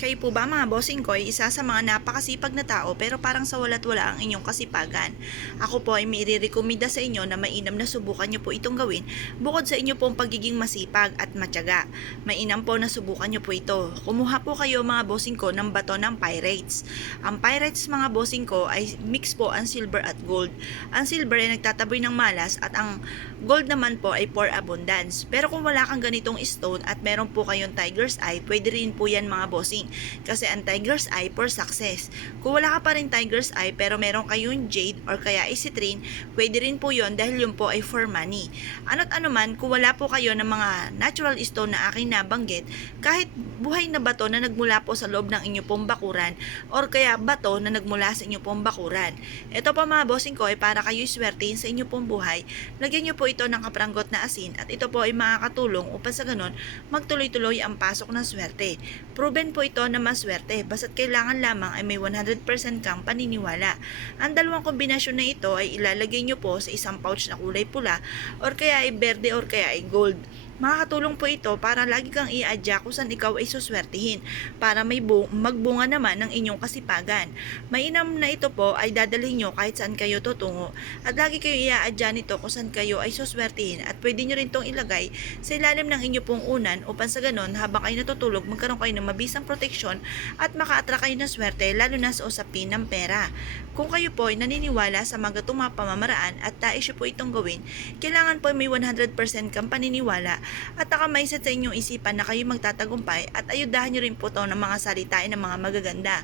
Kayo po ba mga bossing ko ay isa sa mga napakasipag na tao pero parang sa wala't wala ang inyong kasipagan? Ako po ay may irerekomenda sa inyo na mainam na subukan nyo po itong gawin bukod sa inyo pong pagiging masipag at matyaga. Mainam po na subukan nyo po ito. Kumuha po kayo mga bossing ko ng bato ng pyrites. Ang pyrites mga bossing ko ay mix po ang silver at gold. Ang silver ay nagtataboy ng malas at ang gold naman po ay for abundance. Pero kung wala kang ganitong stone at meron po kayong tiger's eye, pwede rin po yan mga bossing. Kasi ang tiger's eye for success. Kung wala ka pa rin tiger's eye pero meron kayong jade or kaya citrine, pwede rin po yon dahil yun po ay for money. Ano't ano man, kung wala po kayo ng mga natural stone na aking nabanggit, kahit buhay na bato na nagmula po sa loob ng inyo pong bakuran or kaya bato na nagmula sa inyo pong bakuran. Ito pa mga bossing ko ay para kayo swertein sa inyo pong buhay. Lagyan nyo po ito ng kapranggot na asin at ito po ay makakatulong upang sa ganon magtuloy-tuloy ang pasok ng swerte. Proven po ito na maswerte, basta't kailangan lamang ay may 100% kang paniniwala. Ang dalawang kombinasyon na ito ay ilalagay nyo po sa isang pouch na kulay pula or kaya ay berde or kaya ay gold. Makakatulong po ito para lagi kang i-adya kung saan ikaw ay suswertihin para may magbunga naman ng inyong kasipagan. Mainam na ito po ay dadalhin nyo kahit saan kayo tutungo at lagi kayo i-adya nito kung saan kayo ay suswertihin at pwede nyo rin itong ilagay sa ilalim ng inyong pong unan upang sa ganon habang kayo natutulog magkaroon kayo ng mabisang proteksyon at maka-attract kayo ng swerte lalo na sa usapin ng pera. Kung kayo po ay naniniwala sa mga mga pamamaraan at nais nyo po itong gawin, kailangan po may 100% kang paniniwala at nakamaiset sa inyong isipan na kayo magtatagumpay at ayudahan nyo rin po ito ng mga salitain ng mga magaganda.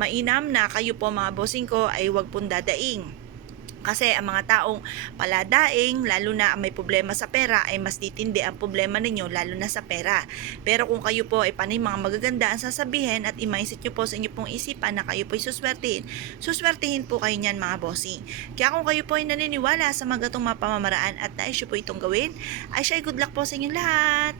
Mainam na kayo po mga bossing ko ay huwag pong dadaing. Kasi ang mga taong paladaing, lalo na may problema sa pera, ay mas titindi ang problema ninyo, lalo na sa pera. Pero kung kayo po ay panay mga magaganda ang sasabihin at i-mindset nyo po sa inyo pong isipan na kayo po ay suswertihin po kayo niyan mga bossing. Kaya kung kayo po ay naniniwala sa mga pamamaraan at nais nyo po itong gawin, ay siya good luck po sa inyong lahat!